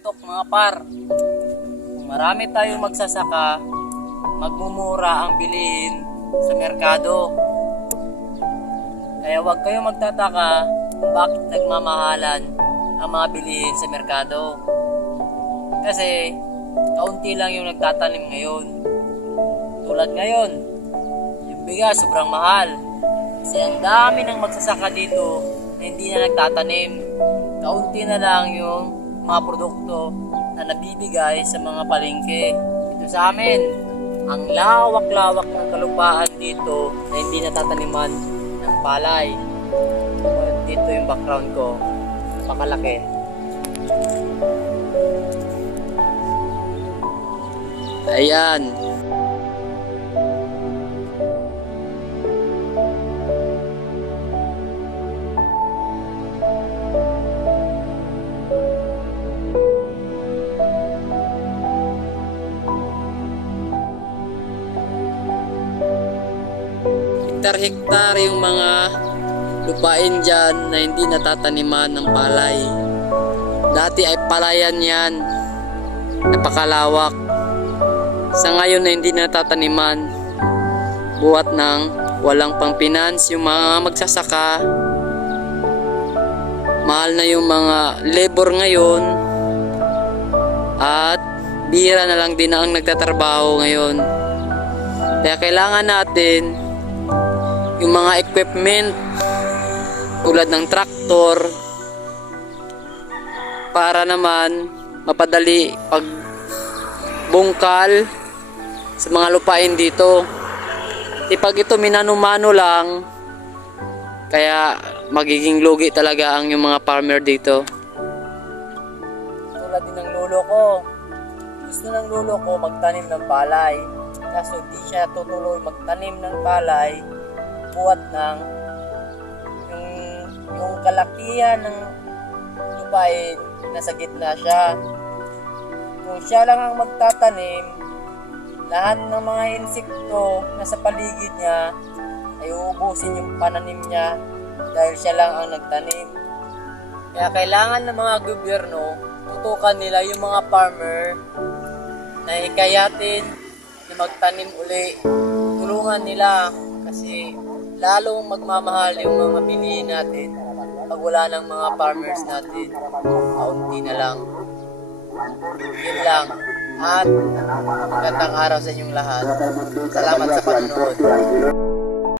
TikTok mga par. Kung marami tayong magsasaka, magmumura ang bilihin sa merkado. Kaya huwag kayong magtataka kung bakit nagmamahalan ang mga bilihin sa merkado. Kasi kaunti lang yung nagtatanim ngayon. Tulad ngayon, yung bigas sobrang mahal. Kasi ang dami ng magsasaka dito na hindi na nagtatanim. Kaunti na lang yung mga produkto na nabibigay sa mga palengke. Dito sa amin, ang lawak-lawak ng kalupaan dito na hindi natataniman ng palay. Dito yung background ko, napakalaki. Ayan. Hektar-hektar yung mga lupain dyan na hindi natataniman ng palay. Dati ay palayan yan, napakalawak. Sa ngayon na hindi natataniman, buhat ng walang pang-finance yung mga magsasaka. Mahal na yung mga labor ngayon, at bihira na lang din ang nagtatrabaho ngayon. Kaya kailangan natin yung mga equipment tulad ng traktor para naman mapadali pag bungkal sa mga lupain dito. Pag ito minano-mano lang, kaya magiging lugi talaga ang yung mga farmer dito. Tulad din ng lolo ko, gusto ng lolo ko magtanim ng palay, kaso di siya tutuloy magtanim ng palay buhat ng yung kalakihan ng lupain nasa gitna siya. Kung siya lang ang magtatanim, lahat ng mga insekto na sa paligid niya ay uubusin yung pananim niya dahil siya lang ang nagtanim. Kaya kailangan ng mga gobyerno tutukan nila yung mga farmer na hikayatin na magtanim uli. Tulungan nila kasi lalong magmamahal yung mga bilihin natin pag wala ng mga farmers natin. Kaunti na lang. Yun lang. At magandang araw sa inyong lahat. Salamat sa panonood.